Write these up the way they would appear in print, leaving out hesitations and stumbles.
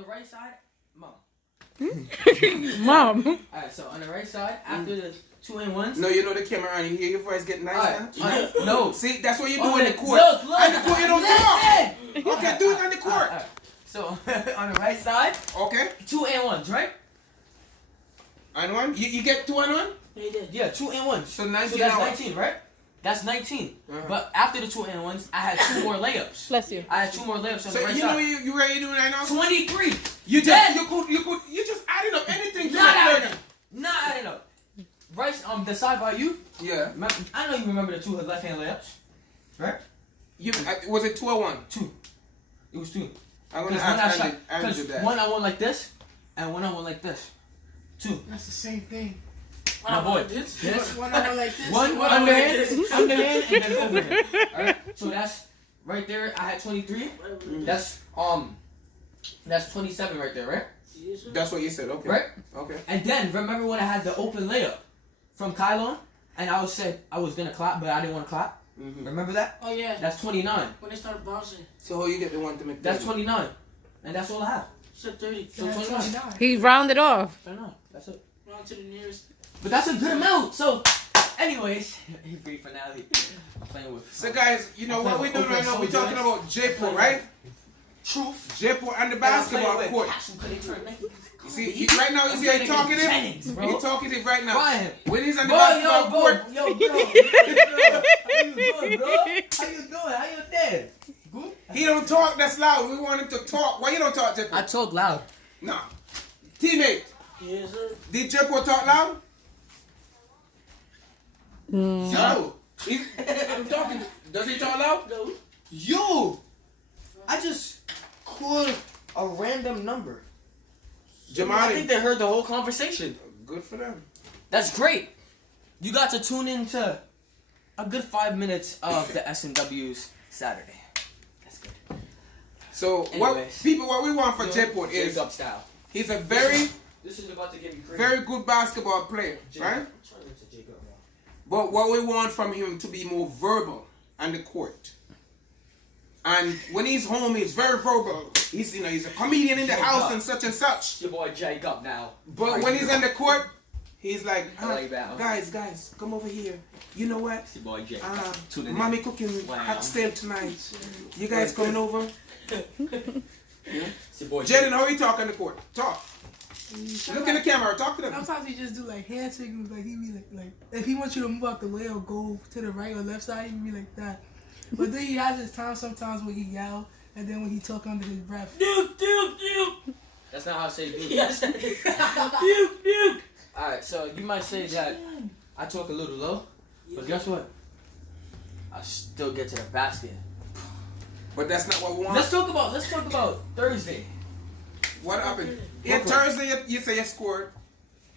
the right side, Mom. Mom. Alright, so on the right side, after the 2-in-1s. No, you know the camera on. You hear your voice get nice now? No. See, that's what you do in the court. Look. On the court, you don't talk. Okay, do it on the court. Alright. So, on the right side, Okay. 2-in-1s, right? And one? You get 2 and 1? Yeah, 2-in-1s. So 19 So that's hours. 19, right? That's 19. Uh-huh. But after the 2-in-1s, I had 2 more layups. Bless you. I had 2 more layups on So the right you side. know you ready to do right now? 23. You Dead. just adding up anything to Not that adding up. Not adding up. Right, the side by you. Yeah. I know you remember the 2 left-hand layups, right? Was it 2 or 1? 2. It was 2. I'm gonna ask Andrew that. One I went like this, and one I went like this. 2. That's the same thing. My boy. This? This. One over like this. One underhand, underhand, and then overhand. Alright, so that's right there. I had 23. That's 27 right there, right? That's what you said. Okay. Right. Okay. And then remember when I had the open layup from Kylon, and I said I was gonna clap, but I didn't want to clap. Mm-hmm. Remember that? Oh yeah. That's 29. When they started bouncing. So how you get the one to make? That's 29, and that's all I have. Said 30. So 29. He rounded off. 29. That's it. Round to the nearest. But that's a good amount. So, anyways, great finale. I'm playing with. So guys, you know what we're doing right now? We're talking about Jayport, right? Truth. Jayport and the basketball court. You see, right now you see how talkative. He's talkative right now. Ryan. When he's on the basketball court, Yo, bro. How you doing, bro? How you doing? How you there? Good. he don't talk that's loud. We want him to talk. Why you don't talk, Jayport? I talk loud. Nah. Teammate, Yes, sir. did Jayport talk loud? No. I'm talking. Does he talk loud? No. You. I just called a random number. I think Jamali. they heard the whole conversation. Good for them. That's great. You got to tune into a good 5 minutes of the S&W's Saturday. That's good. So Anyways. what we want for Jayport is Jacob style. he's a very, This is about to get me crazy. very good basketball player, right? But what we want from him to be more verbal on the court. And when he's home, he's very verbal. He's he's a comedian in the house and such and such. Your boy Jacob now. But when he's on the court, he's like, Like that. guys, come over here. You know what? Your boy Jacob. Tune in. Mommy cooking Wow. hot steak tonight. You guys coming over? It's your boy Jaden, how you talk on the court? Talk. Look in the camera. Talk to them. Sometimes he just do like hand signals, like he be like if he wants you to move out the way or go to the right or left side, he be like that. But then he has his time sometimes when he yell and then when he talk under his breath. Duke. That's not how I say dude. Yes. Duke. Alright, so you might say that I talk a little low, but guess what? I still get to the basket. But that's not what we want. Let's talk about Thursday. What happened? Yeah, Thursday you say you scored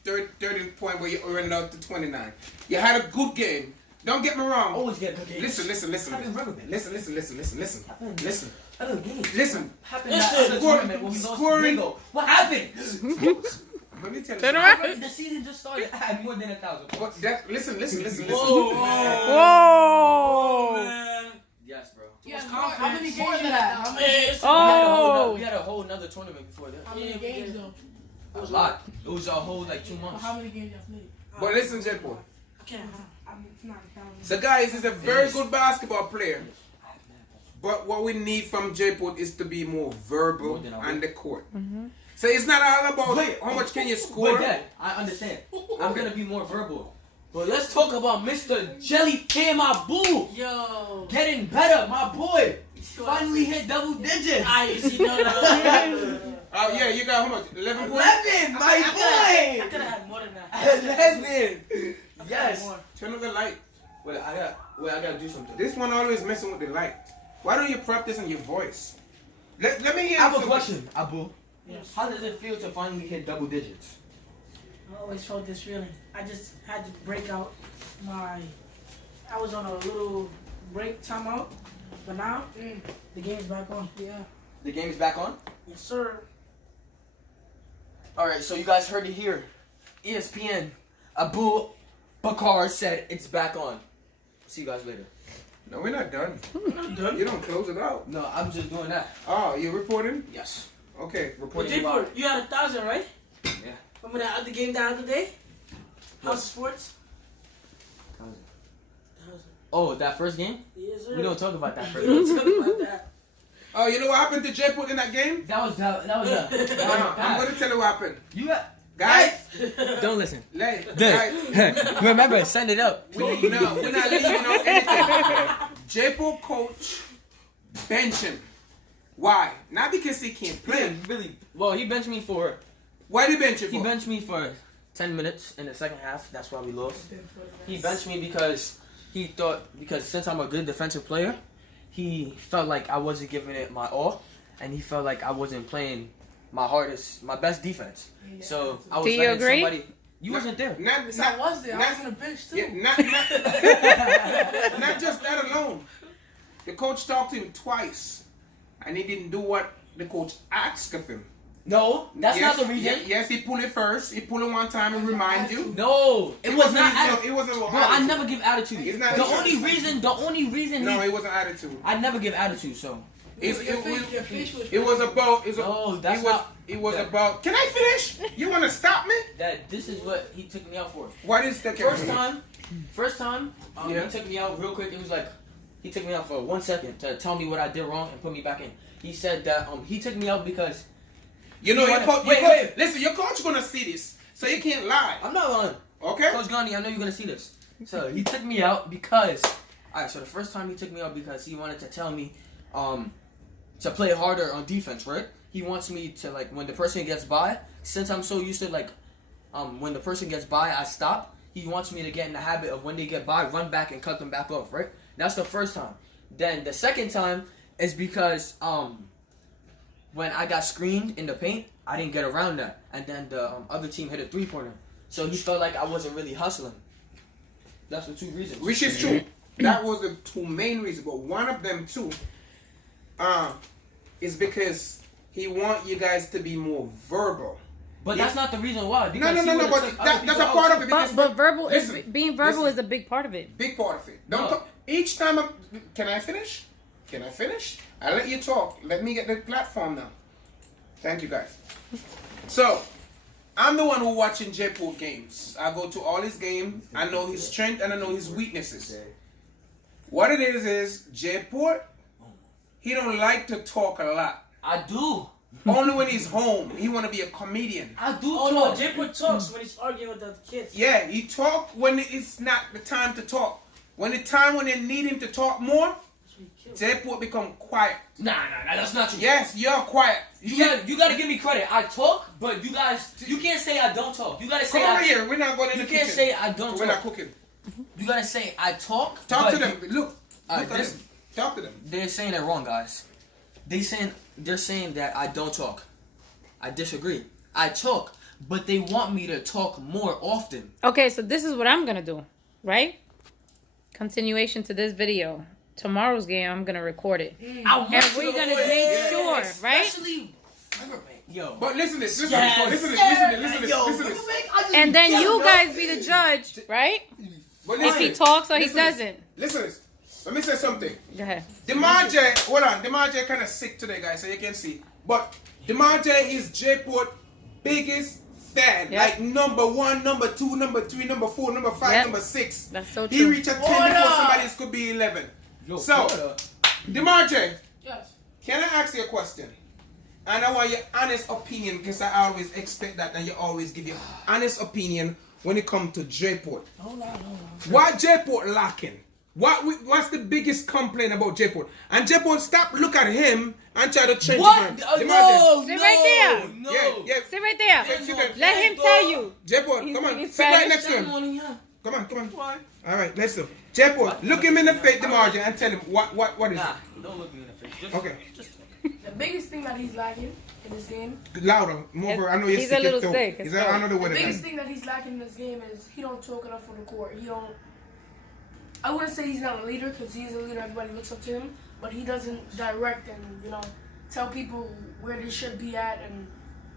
30 point where you ran it out to 29. You had a good game. Don't get me wrong. Always get good games. Listen. Happens rubber band. Listen. Happens games. Listen. Happened after the tournament when we lost to Bingo. What happened? Let me tell you Turn something. around. The season just started. I had more than 1,000 points. But that, listen. Whoa. Yes, bro. Yeah, how many games you had? How many? Oh. We had a whole another tournament before that. How many games though? A lot. It was a whole like 2 months. How many games y'all played? But listen, Jayport. I can't. I'm not counting. So guys, he's a very good basketball player. But what we need from Jayport is to be more verbal on the court. So it's not all about how much can you score. But Dad, I understand. I'm gonna be more verbal. But let's talk about Mr. Jelly Pan, my boo. Yo. Getting better, my boy. Finally hit double digits. I see. No. Oh yeah, you got how much? 11 points? 11, my I boy. could have had more than that. 11. Yes. Turn on the light. Wait, I gotta do something. This one always messing with the light. Why don't you practice on your voice? Let me hear I have a something. question, Abu. Yes. How does it feel to finally hit double digits? I always felt this feeling. I just had to break out my. I was on a little break timeout, but now the game's back on. Yeah. The game is back on? Yes, sir. Alright, so you guys heard it here. ESPN, Abu Bakar said it's back on. See you guys later. No, we're not done. I'm not done. You don't close it out. No, I'm just doing that. Oh, you're reporting? Yes. Okay. Reporting about Jayport, you had 1,000, right? Yeah. Remember that other game the other day? House of Sports? 1,000. 1,000. Oh, that first game? Yes, sir. We don't talk about that first We game. don't talk about that. Oh, you know what happened to Jayport in that game? That was I'm gonna tell you what happened. You got Guys, don't listen. guys, Remember, send it up. we're not leaving out anything. Jayport coach bench him. Why? Not because he can't play. Really? Well, he benched me for. Why did he bench you for? He benched me for 10 minutes in the second half. That's why we lost. He benched me because he thought since I'm a good defensive player, he felt like I wasn't giving it my all, and he felt like I wasn't playing my hardest, my best defense. So I was Do you letting agree? somebody. You wasn't there. Yes, I was there. I was on the bench too. Yeah, not just that alone. The coach talked to him twice, and he didn't do what the coach asked of him. No, that's not the reason. Yes, he pulled it first. He pulled it one time and remind you. No, it was not. It wasn't. Bro, I never give attitude. It's not The attitude. only reason. No, it wasn't attitude. I never give attitude. So. It was about. No, that's not. It was about. Can I finish? You want to stop me? That this is what he took me out for. What is the First time, he took me out real quick. It was like he took me out for 1 second to tell me what I did wrong and put me back in. He said that he took me out because you know your coach. Wait. Listen, your coach gonna see this, so you can't lie. I'm not lying. Okay. Coach Gandhi, I know you're gonna see this. So he took me out because. Alright, so the first time he took me out because he wanted to tell me, to play harder on defense, right? He wants me to, like, when the person gets by, since I'm so used to, like, when the person gets by, I stop. He wants me to get in the habit of when they get by, run back and cut them back off, right? That's the first time. Then the second time is because, when I got screened in the paint, I didn't get around that. And then the other team hit a three-pointer. So he felt like I wasn't really hustling. That's the two reasons. Which is true. That was the two main reasons. But one of them, too, is because he want you guys to be more verbal. But that's not the reason why. No, but that's a part of it. Because But verbal listen, is being verbal is a big part of it. big part of it. Don't No. talk. Each time can I finish? Can I finish? I'll let you talk. Let me get the platform now. Thank you, guys. So, I'm the one who watching Jayport games. I go to all his games. I know his strength and I know his weaknesses. What it is Jayport, he don't like to talk a lot. I do. Only when he's home. He want to be a comedian. I do Oh no, talk. Jayport talks when he's arguing with the kids. Yeah, he talk when it's not the time to talk. When the time when they need him to talk more, Jayport become quiet. Nah, that's not true. Yes, you're quiet. You gotta give me credit. I talk, but you can't say I don't talk. You gotta say Come over here. We're not going in the You kitchen. can't say I don't We're not talk. cooking. You gotta say I talk. Talk but to them. Look Alright, at this- them. Talk to them. They're saying it wrong, guys. They're saying that I don't talk. I disagree. I talk, but they want me to talk more often. Okay, so this is what I'm gonna do, right? Continuation to this video. Tomorrow's game, I'm gonna record it, and we're gonna make sure, right? Especially, yo. But listen to this. Listen Yes. to this. Listen to this. Yes. Listen to this. Yo, Listen to this. And then you guys be the judge, right? But If he listen. talks or he Listen to this. doesn't. Listen to this. Let me say something. Go ahead. DeMarjay, hold on. DeMarjay kind of sick today, guys, so you can see. But DeMarjay is Jayport's biggest fan. Yep. Like number 1, number 2, number 3, number 4, number 5, Yep. number 6. That's so He true. reached a 10 before somebody else could be 11. Yo, So, Florida. DeMarjay, Yes. can I ask you a question? And I want your honest opinion because I always expect that and you always give your honest opinion when it comes to Jayport. Hold on. Why Jayport lacking? What's the biggest complaint about Jayport? And Jayport, stop, look at him and try to change What? him. No, Sit right there. No. Yeah. Sit right there. Sit there. Let him tell you. Jayport, He's come on. he's Sit right Spanish. next to him. Come on. Come on. Why? All right, listen. Jayport, look him in the face, DeMarjay, and tell him what is Nah, don't look me in the face. Just, it? Okay. The biggest thing that he's lacking in this game, Louder. More. I know you're He's sick. a little too. sick, He's it's I know the the word biggest again. thing that he's lacking in this game is he don't talk enough on the court. I wouldn't say he's not a leader because he's a leader. Everybody looks up to him, but he doesn't direct and tell people where they should be at and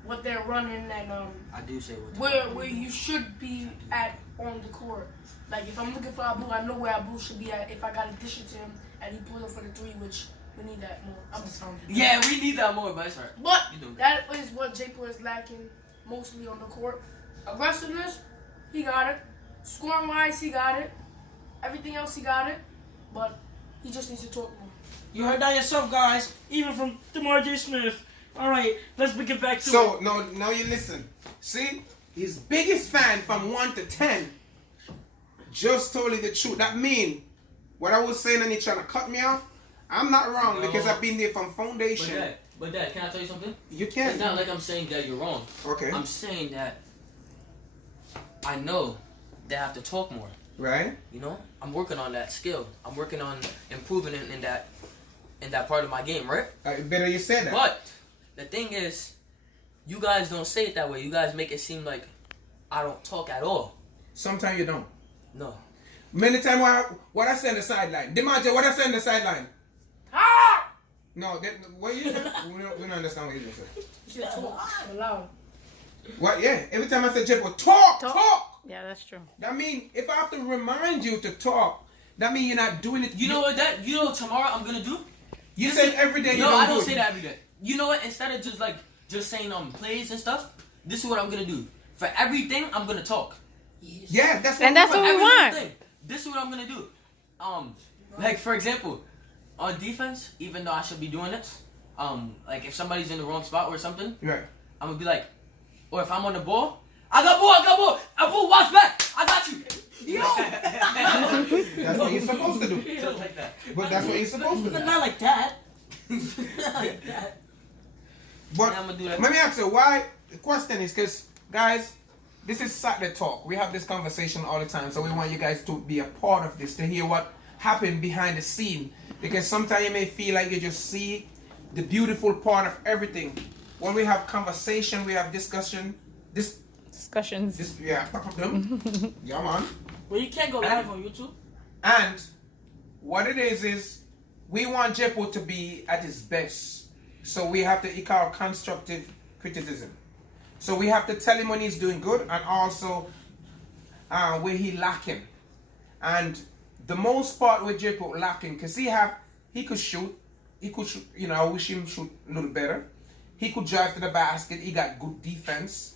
what they're running and I do say what. where you should be at on the court. Like if I'm looking for Abu, I know where Abu should be at if I gotta dish it to him and he pulls up for the 3, which We need that more. I'm just telling you. Yeah, we need that more, but it's alright. But You doing that is what Jayport is lacking mostly on the court. Aggressiveness, he got it. Scoring wise, he got it. Everything else, he got it. But he just needs to talk more. You heard that yourself, guys. Even from DeMar J. Smith. All right, let's bring it back to So now you listen. See, his biggest fan from 1 to 10 just told you the truth. That mean what I was saying and you trying to cut me off. I'm not wrong because I've been there from foundation. But Dad, can I tell you something? You can. It's not like I'm saying that you're wrong. Okay. I'm saying that I know they have to talk more. Right. You know, I'm working on that skill. I'm working on improving in that part of my game, right? Better you say that. But the thing is, you guys don't say it that way. You guys make it seem like I don't talk at all. Sometimes you don't. No. Many times what I say on the sideline. DeMar, what I say on the sideline. Ah! No, what you say? we don't understand what you just said. You should talk loud. What? Yeah. Every time I say Jayport, talk. Yeah, that's true. That mean if I have to remind you to talk, that mean you're not doing it. You know what tomorrow I'm gonna do? You say every day. No, you I don't do say it. that every day. You know what? Instead of just saying plays and stuff, this is what I'm gonna do. For everything, I'm gonna talk. Yeah, that's what And that's For what we every want. little thing, this is what I'm gonna do. Like for example, on defense, even though I should be doing this, like if somebody's in the wrong spot or something, Right. I'm gonna be like, or if I'm on the ball, I got ball, watch back, I got you. Yo. That's what you're supposed to do. Just like that. But that's what you're supposed to do. But not like that. Not like that. But Yeah, I'm gonna do that. let me ask you why. The question is because guys, this is Saturday Talk. We have this conversation all the time, so we want you guys to be a part of this, to hear what happened behind the scene. Because sometimes you may feel like you just see the beautiful part of everything. When we have conversation, we have discussion. Discussions. Yeah, yeah, man. Well, you can't go live on YouTube. And what it is we want Jayport to be at his best. So we have to equal constructive criticism. So we have to tell him when he's doing good and also where he lacking. And the most part with Jayport lacking, because he could shoot. He could shoot, I wish him shoot a little better. He could drive to the basket. He got good defense.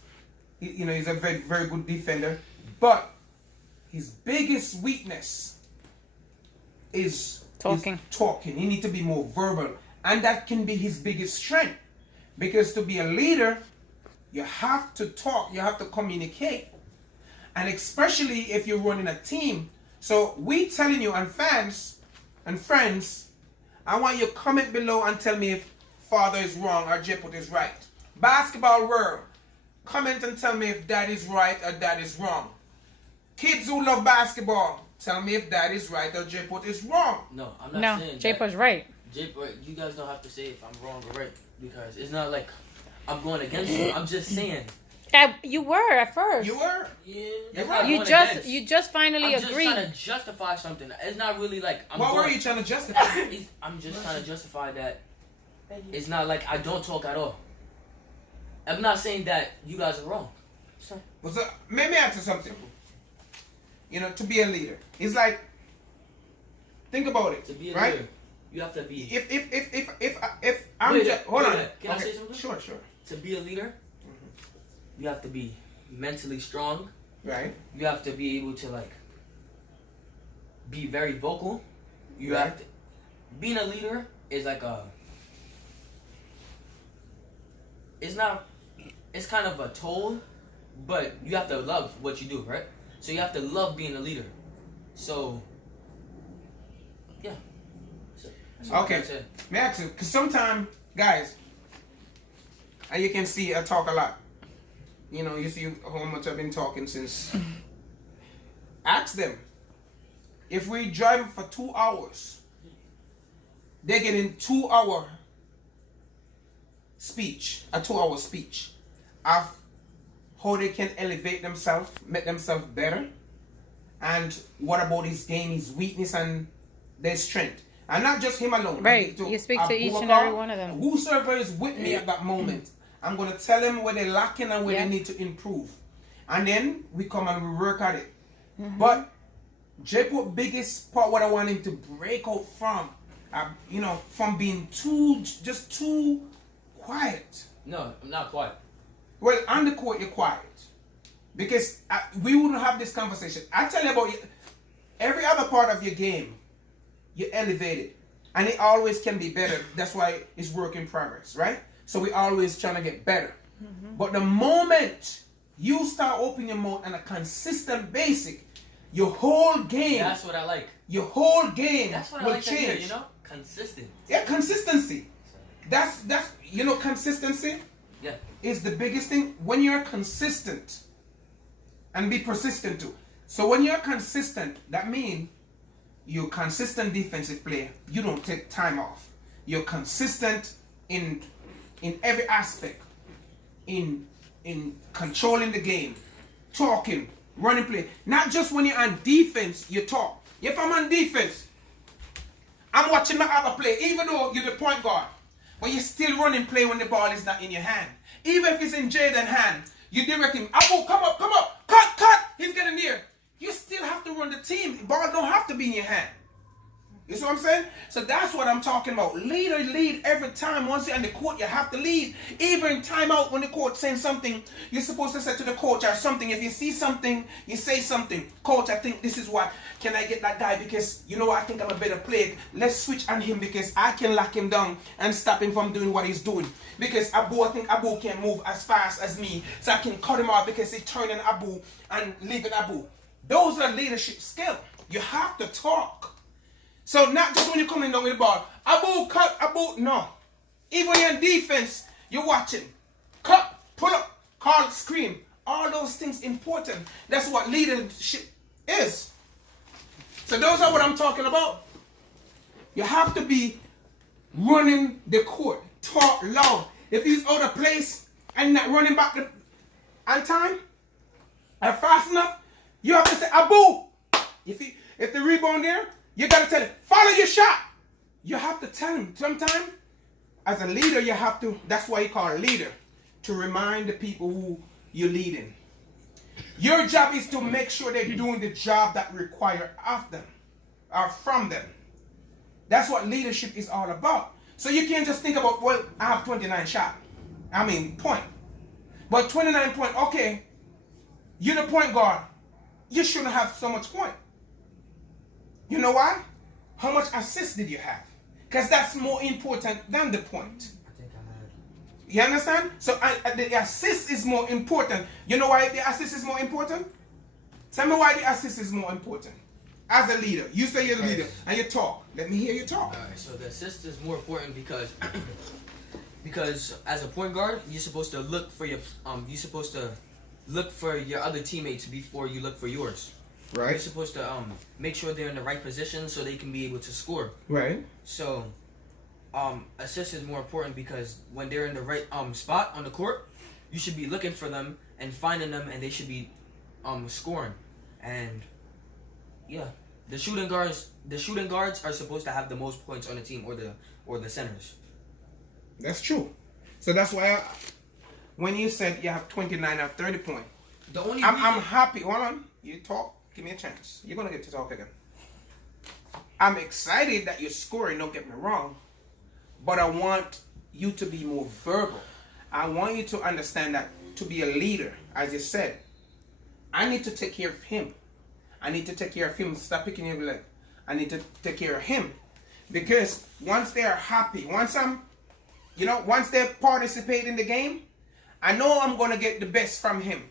He's a very, very good defender. But his biggest weakness is Talking. He needs to be more verbal. And that can be his biggest strength. Because to be a leader, you have to talk. You have to communicate. And especially if you're running a team. So we telling you, and fans and friends, I want you to comment below and tell me if Father is wrong or Jayport is right. Basketball world, comment and tell me if Dad is right or Dad is wrong. Kids who love basketball, tell me if Dad is right or Jayport is wrong. No, I'm not No, saying Jayport's right. Jayport, you guys don't have to say if I'm wrong or right, because it's not like I'm going against you. I'm just saying. You were at first. You were. Yeah. That's not You going just against. you just finally I'm just agreed. trying to justify something. It's not really like What were you trying to justify? I'm just trying to justify that it's not like I don't talk at all. I'm not saying that you guys are wrong. Well, so, let me ask you something. To be a leader, it's like, think about it. To be a right? leader, you have to be. If I'm Wait, just hold wait, on. wait. Can I say something? Sure. To be a leader, you have to be mentally strong. Right. You have to be able to be very vocal. You Right. have to. Being a leader is like it's kind of a toll, but you have to love what you do, right? So you have to love being a leader. So, yeah. That's what Okay. I said. May I ask you? Because sometimes, guys, and you can see I talk a lot. You see how much I've been talking since. Ask them. If we drive for 2 hours, they're getting 2-hour speech, a 2-hour speech of how they can elevate themselves, make themselves better, and what about his game, his weakness, and their strength. And not just him alone. Right. You speak to each and every one of them. Whosoever is with me at that moment, I'm going to tell them where they're lacking and where Yeah. they need to improve. And then we come and we work at it. But Jayport's biggest part, what I want him to break out from, you know, from being too quiet. No, I'm not quiet. Well, on the court, you're quiet. Because we wouldn't have this conversation. I tell you about every other part of your game, you elevate it. And it always can be better. That's why it's work in progress, right? So we always trying to get better. But the moment you start opening your mouth on a consistent basic, your whole game. That's what I like. Your whole game That's what I will like to change. hear, you know? Consistent. Yeah, consistency. That's you know, consistency Yeah. is the biggest thing. When you're consistent and be persistent too. So when you're consistent, that means you're a consistent defensive player. You don't take time off. You're consistent in every aspect. In controlling the game, talking, running play. Not just when you're on defense, you talk. If I'm on defense, I'm watching my other play, even though you're the point guard. But you're still running play when the ball is not in your hand. Even if it's in Jaden's hand, you direct him. Abu, come up, cut. He's getting near. You still have to run the team. The ball don't have to be in your hand. You see what I'm saying? So that's what I'm talking about. Lead every time. Once you're on the court, you have to lead. Even in timeout, when the coach saying something, you're supposed to say to the coach or something. If you see something, you say something. Coach, I think this is what. Can I get that guy? Because, you know, I think I'm a better player. Let's switch on him because I can lock him down and stop him from doing what he's doing. Because I think Abu can move as fast as me. So I can cut him off because he's turning Abu and leaving Abu. Those are leadership skills. You have to talk. So not just when you're coming down with the ball. Abu, cut, Abu, no. Even when you're in defense, you're watching. Cut, pull up, call, scream. All those things important. That's what leadership is. So those are what I'm talking about. You have to be running the court. Talk loud. If he's out of place and not running back on time and fast enough, you have to say, Abu. If the rebound there, you got to tell him, follow your shot. You have to tell him. Sometimes, as a leader, you have to, that's why you call a leader, to remind the people who you're leading. Your job is to make sure they're doing the job that required of them, or from them. That's what leadership is all about. So you can't just think about, well, I have 29 shots. Point. But 29 point, okay, you're the point guard. You shouldn't have so much point. You know why? How much assist did you have? Because that's more important than the point. I think I had. You understand? So the assist is more important. You know why the assist is more important? Tell me why the assist is more important. As a leader, you say you're the leader and you talk. Let me hear you talk. Alright, so the assist is more important because as a point guard, you're supposed to look for your other teammates before you look for yours. Right. You're supposed to make sure they're in the right position so they can be able to score. Right. So assist is more important because when they're in the right spot on the court, you should be looking for them and finding them, and they should be scoring. And yeah, the shooting guards are supposed to have the most points on the team, or the centers. That's true. So that's why when you said you have 29 or 30 points, I'm happy. Hold on. You talk. Give me a chance. You're going to get to talk again. I'm excited that you're scoring, don't get me wrong. But I want you to be more verbal. I want you to understand that to be a leader, as you said, I need to take care of him. I need to take care of him. Stop picking your leg. I need to take care of him. Because once they're happy, once they participate in the game, I know I'm going to get the best from him.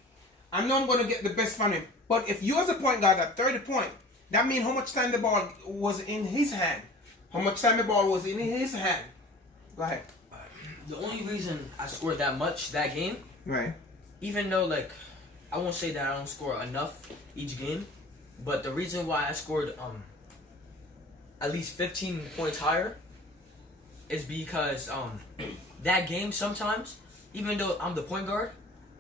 I know I'm going to get the best from him. But if you as a point guard at 30 points, that means how much time the ball was in his hand. How much time the ball was in his hand. Go ahead. The only reason I scored that much that game, Right. even though I won't say that I don't score enough each game, but the reason why I scored at least 15 points higher is because that game sometimes, even though I'm the point guard,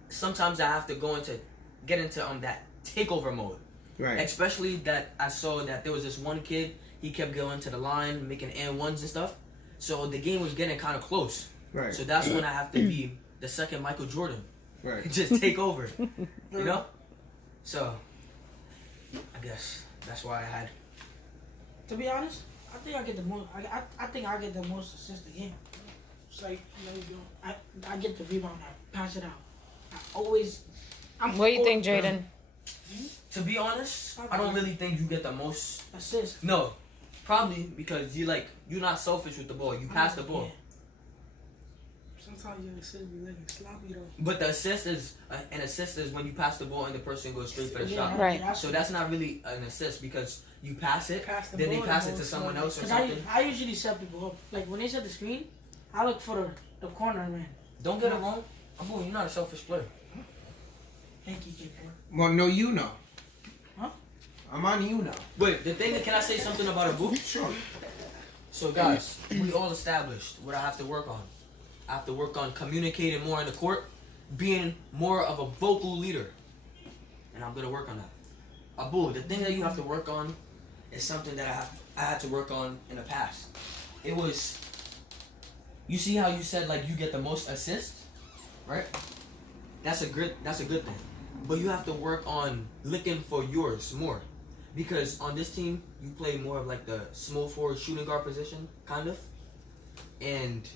sometimes I have to get into that takeover mode. Right. Especially that I saw that there was this one kid, he kept going to the line, making and ones and stuff. So the game was getting kind of close. Right. So that's when I have to be the second Michael Jordan. Right. Just take over. You know? So I guess that's why I had. To be honest, I think I get the most. I think I get the most assists a game. It's like I get the rebound. I pass it out. I always. What do you think, Jaden? To be honest, I don't really think you get the most assist. No, probably because you're not selfish with the ball. You pass the ball. Yeah. Sometimes your assist be looking sloppy though. But the assist is an assist is when you pass the ball and the person goes straight for the shot. Right. So that's not really an assist because you pass it, then they pass it to someone else or something. I usually set people up. Like when they set the screen, I look for the corner man. Don't get it wrong. Abu, you're not a selfish player. Thank you, Jayport. Well, no, you know. Huh? I'm on you now. Wait, the thing that can I say something about Abu? Sure. So guys, we all established what I have to work on. I have to work on communicating more in the court, being more of a vocal leader. And I'm gonna work on that. Abu, the thing that you have to work on is something that I had to work on in the past. It was, you see how you said like you get the most assists, right? That's a good thing. But you have to work on looking for yours more. Because on this team, you play more of like the small forward shooting guard position, kind of. And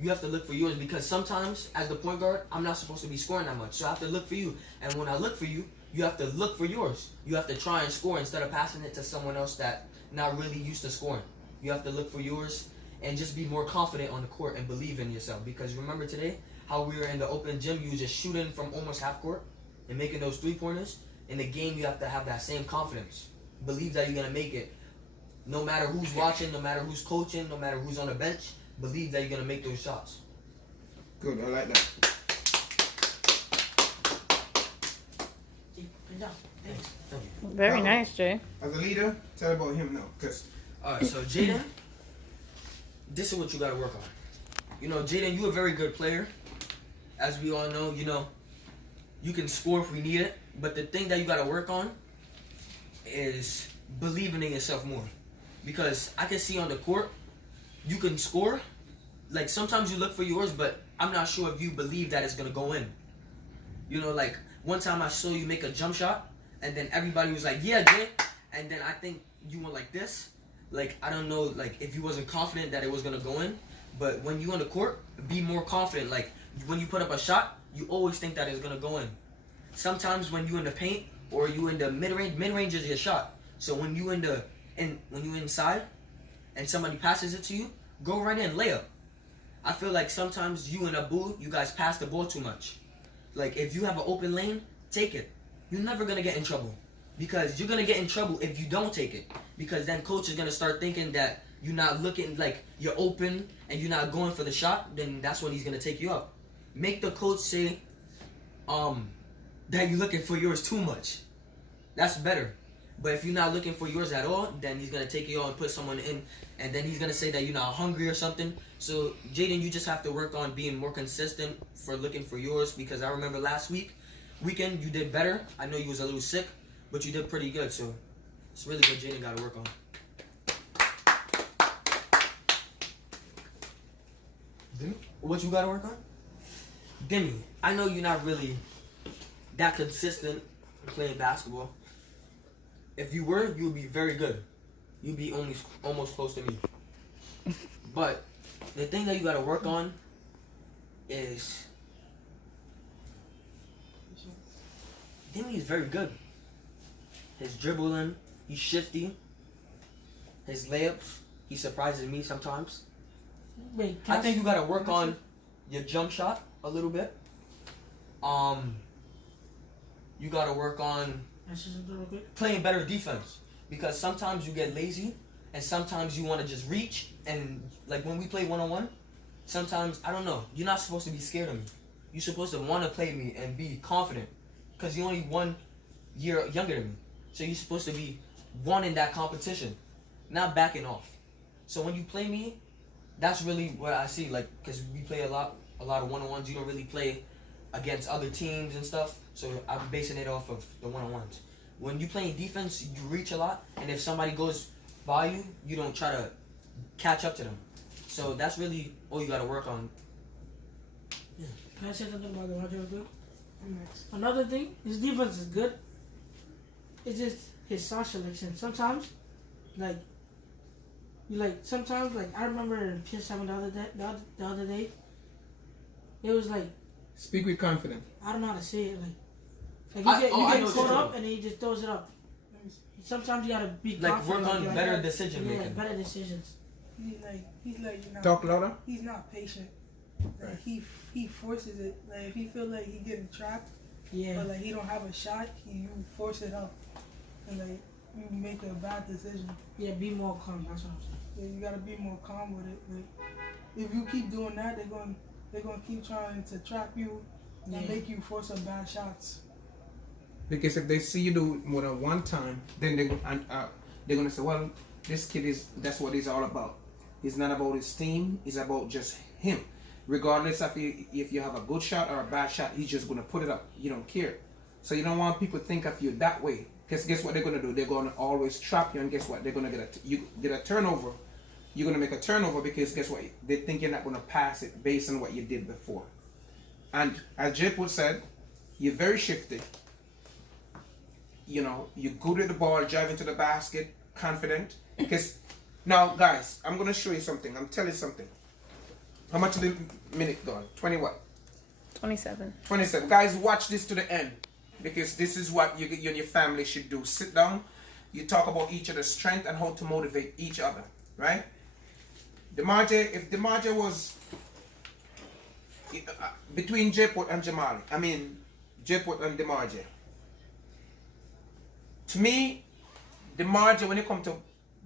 you have to look for yours because sometimes as the point guard, I'm not supposed to be scoring that much. So I have to look for you. And when I look for you, you have to look for yours. You have to try and score instead of passing it to someone else that not really used to scoring. You have to look for yours and just be more confident on the court and believe in yourself. Because remember today, how we were in the open gym, you were just shooting from almost half court and making those 3-pointers. In the game, you have to have that same confidence. Believe that you're going to make it. No matter who's watching, no matter who's coaching, no matter who's on the bench, believe that you're going to make those shots. Good, I like that. Thanks. Thank you. Very nice, Jay. As a leader, tell about him now. Cause Alright, so Jaden, this is what you got to work on. You know, Jaden, you're a very good player. As we all know, you know, you can score if we need it. But the thing that you got to work on is believing in yourself more. Because I can see on the court, you can score. Like, sometimes you look for yours, but I'm not sure if you believe that it's going to go in. You know, like, one time I saw you make a jump shot, and then everybody was like, yeah, Jay. And then I think you went like this. Like, I don't know, like, if you wasn't confident that it was going to go in. But when you on the court, be more confident. Like, when you put up a shot, you always think that it's going to go in. Sometimes when you in the paint or you in the mid-range is your shot. So when you when you inside and somebody passes it to you, go right in, layup. I feel like sometimes you and Abu, you guys pass the ball too much. Like if you have an open lane, take it. You're never gonna get in trouble. Because you're gonna get in trouble if you don't take it. Because then coach is gonna start thinking that you're not looking like you're open and you're not going for the shot, then that's when he's gonna take you up. Make the coach say, that you're looking for yours too much. That's better. But if you're not looking for yours at all, then he's going to take you out and put someone in. And then he's going to say that you're not hungry or something. So, Jaden, you just have to work on being more consistent for looking for yours. Because I remember last weekend, you did better. I know you was a little sick, but you did pretty good. So, it's really what Jaden got to work on. What you got to work on? Demi, I know you're not really that consistent playing basketball. If you were, you would be very good. You'd be almost close to me. But the thing that you got to work on is Demi is very good. His dribbling, he's shifty. His layups, he surprises me sometimes. Wait, I think you got to work on your jump shot a little bit. You got to work on playing better defense. Because sometimes you get lazy and sometimes you want to just reach. And like when we play one-on-one, sometimes, I don't know, you're not supposed to be scared of me. You're supposed to want to play me and be confident. Because you're only 1 year younger than me. So you're supposed to be wanting that competition, not backing off. So when you play me, that's really what I see. Like, because we play a lot of one-on-ones. You don't really play against other teams and stuff. So I'm basing it off of the one-on-ones. When you playing defense, you reach a lot. And if somebody goes by you, you don't try to catch up to them. So that's really all you got to work on. Yeah. Can I say something about the Roger good? Another thing, his defense is good. It's just his shot selection. Sometimes, like, You like sometimes like I remember in PS7 the other day. It was like Speak with confidence. I don't know how to say it. Like I you know get what caught you're up and then he just throws it up. Sometimes you gotta be Like confident, work on like, better like, decision yeah, making. better decisions. He's like you know. Talk louder. He's not patient. Like he forces it. Like if he feel like he getting trapped, Yeah. but like he don't have a shot, you force it up, and like you make a bad decision. Yeah, be more calm. That's what I'm saying. Yeah, you gotta be more calm with it. Like if you keep doing that, they're gonna keep trying to trap you and make you force some bad shots. Because if they see you do it more than one time, then they're gonna say, well, this kid that's what he's all about. It's not about his team. It's about just him. Regardless of if you have a good shot or a bad shot, he's just gonna put it up. You don't care. So you don't want people to think of you that way. Because guess what they're gonna do? They're gonna always trap you, and guess what? They're gonna you get a turnover. You're gonna make a turnover because guess what? They think you're not gonna pass it based on what you did before. And as Jayport said, you're very shifty. You know, you're good with the ball, driving to the basket, confident. Because now, guys, I'm gonna show you something. I'm telling you something. How much of the minute gone? 20 what? 27. 27. Guys, watch this to the end. Because this is what you and your family should do. Sit down. You talk about each other's strength and how to motivate each other. Right? If DeMarje was between Jayport and Jamali. I mean, Jayport and DeMarje. To me, DeMarje, when it comes to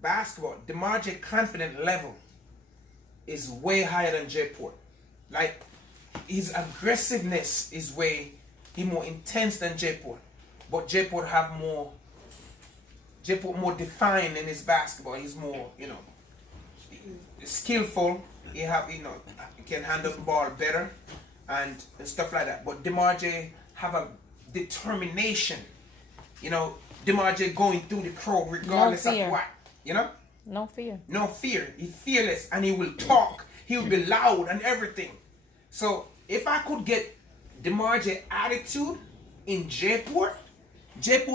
basketball, DeMarje confident level is way higher than Jayport. Like, his aggressiveness is he more intense than Jayport. But Jayport more defined in his basketball. He's more, skillful. He can handle the ball better and stuff like that. But DeMarje have a determination. DeMarje going through the crowd regardless of what. No fear. No fear. He's fearless and he will talk. He will be loud and everything. So if I could get DeMarje attitude in Jayport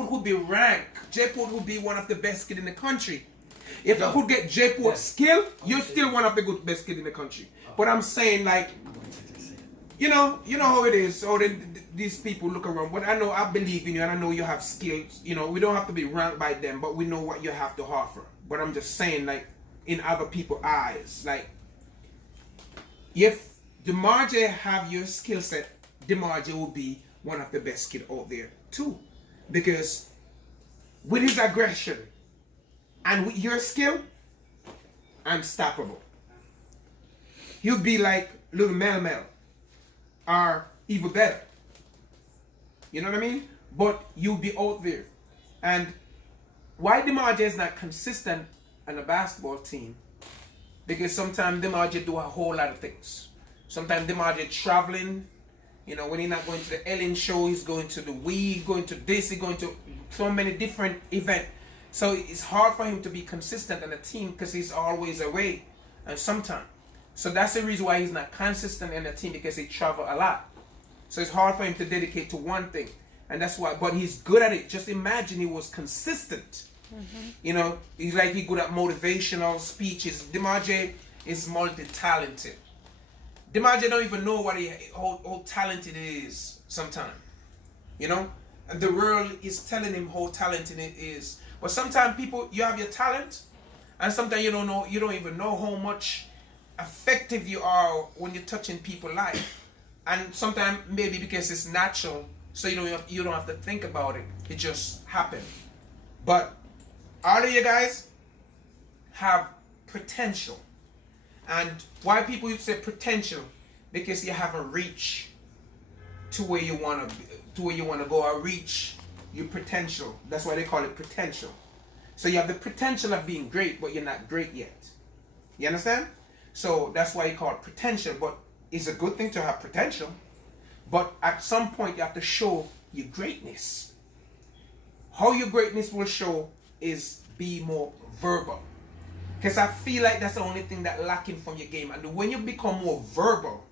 would be ranked. Jayport would be one of the best kids in the country. If I could get Jayport skill, you're still one of the best kids in the country. But I'm saying, like, you know how it is. So these people look around. But I believe in you and I know you have skills. We don't have to be ranked by them, but we know what you have to offer. But I'm just saying, like, in other people's eyes, like, if DeMarje have your skill set, DeMarje will be one of the best kids out there too. Because with his aggression and with your skill, unstoppable. He'll be like little Mel or even better. You know what I mean? But you'll be out there. And why DeMarje is not consistent on a basketball team? Because sometimes DeMarje do a whole lot of things. Sometimes DeMarje traveling. When he's not going to the Ellen show, he's going to the Wii, going to this, he's going to so many different events. So it's hard for him to be consistent on a team because he's always away. And sometimes. So that's the reason why he's not consistent in the team, because he travel a lot. So it's hard for him to dedicate to one thing. And that's why, but he's good at it. Just imagine he was consistent. Mm-hmm. He's good at motivational speeches. DeMarje is multi-talented. DeMarje don't even know how talented he is sometimes. And the world is telling him how talented it is. But sometimes you have your talent, and sometimes you don't even know how much effective you are when you're touching people's life. And sometimes maybe because it's natural, so you don't have to think about it. It just happened. But all of you guys have potential. And why people say potential? Because you haven't reached to where you want to go, or reach your potential. That's why they call it potential. So you have the potential of being great, but you're not great yet. You understand? So that's why you call it potential. But it's a good thing to have potential. But at some point you have to show your greatness. How your greatness will show is be more verbal. Because I feel like that's the only thing that's lacking from your game. And when you become more verbal,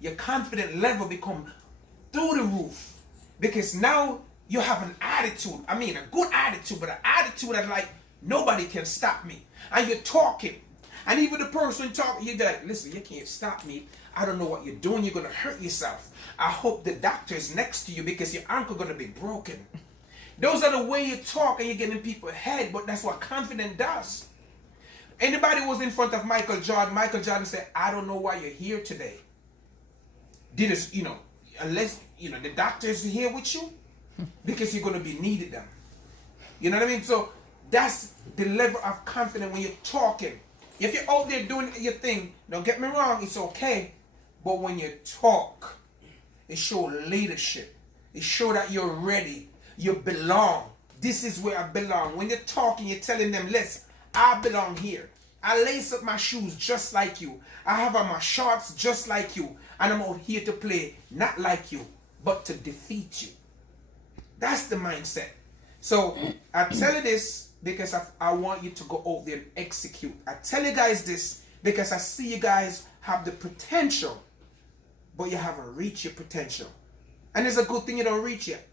your confidence level become through the roof. Because now you have an attitude. I mean, a good attitude, but an attitude that's like, nobody can stop me. And you're talking. And even the person talking, you're like, listen, you can't stop me. I don't know what you're doing. You're going to hurt yourself. I hope the doctor is next to you because your ankle going to be broken. Those are the way you talk and you're getting people's head, but that's what confidence does. Anybody was in front of Michael Jordan said, I don't know why you're here today. Did it, unless, the doctor is here with you because you're going to be needed them. You know what I mean? So that's the level of confidence when you're talking. If you're out there doing your thing, don't get me wrong, it's okay. But when you talk, it shows leadership. It shows that you're ready. You belong. This is where I belong. When you're talking, you're telling them, listen, I belong here. I lace up my shoes just like you. I have on my shorts just like you. And I'm out here to play not like you, but to defeat you. That's the mindset. So I tell you this because I want you to go out there and execute. I tell you guys this because I see you guys have the potential, but you haven't reached your potential. And it's a good thing you don't reach yet.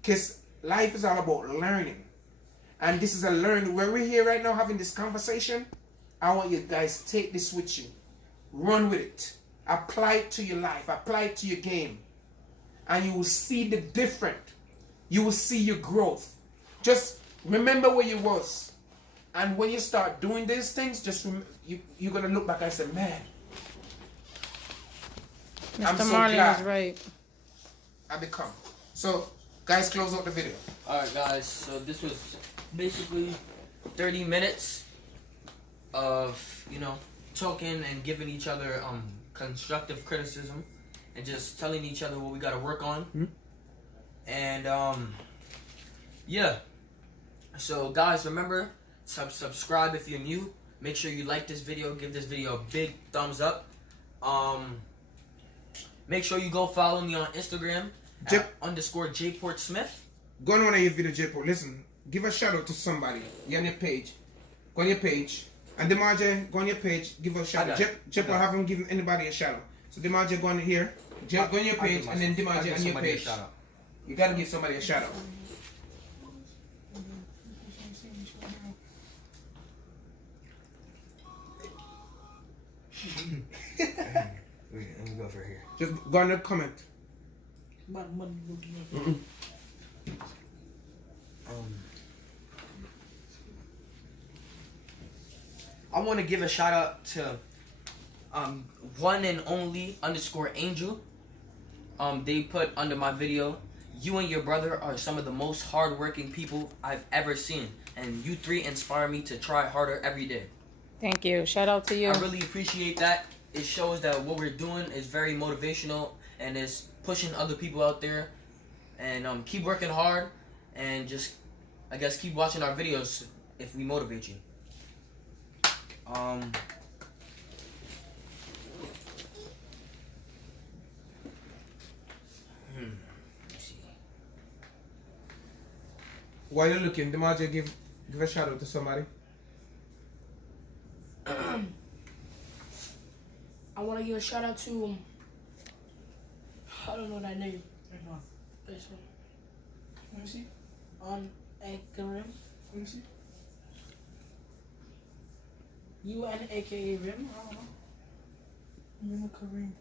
Because life is all about learning. And this is a learning. Where we're here right now having this conversation, I want you guys to take this with you. Run with it. Apply it to your life. Apply it to your game. And you will see the difference. You will see your growth. Just remember where you was. And when you start doing these things, just you're going to look back and say, man, I'm Mr. so Marley glad was right. I become. So, guys, close out the video. Alright guys, so this was basically 30 minutes of, talking and giving each other constructive criticism and just telling each other what we gotta work on. Mm-hmm. And yeah. So guys, remember, subscribe if you're new. Make sure you like this video, give this video a big thumbs up. Make sure you go follow me on Instagram at _Jayport Smith. Go on one of your video, Jayport. Listen, give a shout out to somebody. You're on your page. Go on your page. And Demarje, go on your page. Give a shout out. Jayport haven't given anybody a shout out. So Demarje, go on here. Go on your page, and then Demarje on your page. You gotta give somebody a shout out. Let me go over here. Just go on the comment. I want to give a shout out to one and only _Angel. They put under my video, you and your brother are some of the most hardworking people I've ever seen, and you three inspire me to try harder every day. Thank you. Shout out to you. I really appreciate that. It shows that what we're doing is very motivational and is pushing other people out there. And keep working hard and just, I guess, keep watching our videos if we motivate you. Let's see. While you're looking, Demarje, give a shout out to somebody. I want to give a shout out to, I don't know that name. This one. Let me see. On Karim. Let me see. UNAKA Rim. I don't know. Karim.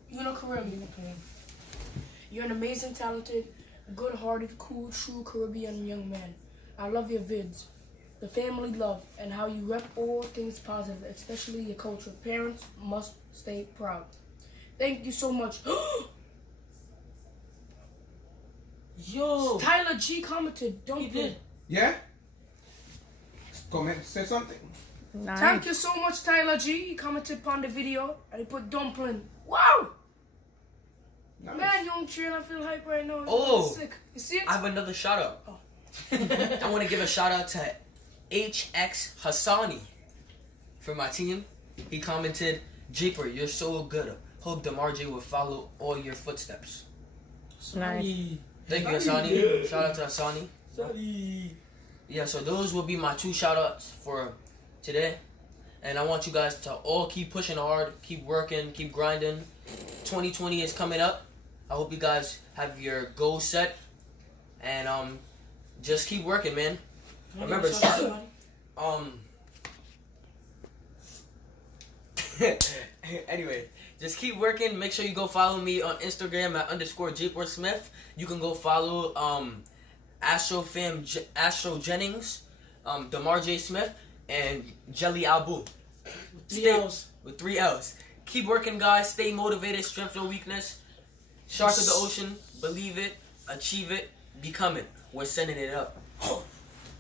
You're an amazing, talented, good-hearted, cool, true Caribbean young man. I love your vids, the family love, and how you rep all things positive, especially your culture. Parents must stay proud. Thank you so much. Yo. Tyler G commented, don't He did. Yeah? Comment, say something. Nice. Thank you so much, Tyler G. He commented upon the video and he put dumpling. Wow! Nice. Man, young trail, I feel hype right now. Oh. Sick. You see it? I have another shout out. I want to give a shout out to HX Hassani for my team. He commented, Jayport, you're so good. Hope Demarje will follow all your footsteps. Nice. Thank you, Hassani. Shout out to Hassani. Yeah, so those will be my 2 shout outs for today. And I want you guys to all keep pushing hard, keep working, keep grinding. 2020 is coming up. I hope you guys have your goals set. And just keep working, man. Remember, Anyway, just keep working. Make sure you go follow me on Instagram at _Jayport Smith. You can go follow Astro Jennings, Damar J. Smith, and Jelly Albu. With 3 L's. Keep working, guys. Stay motivated. Strength no weakness. Shark of the ocean. Believe it. Achieve it. Become it. We're sending it up.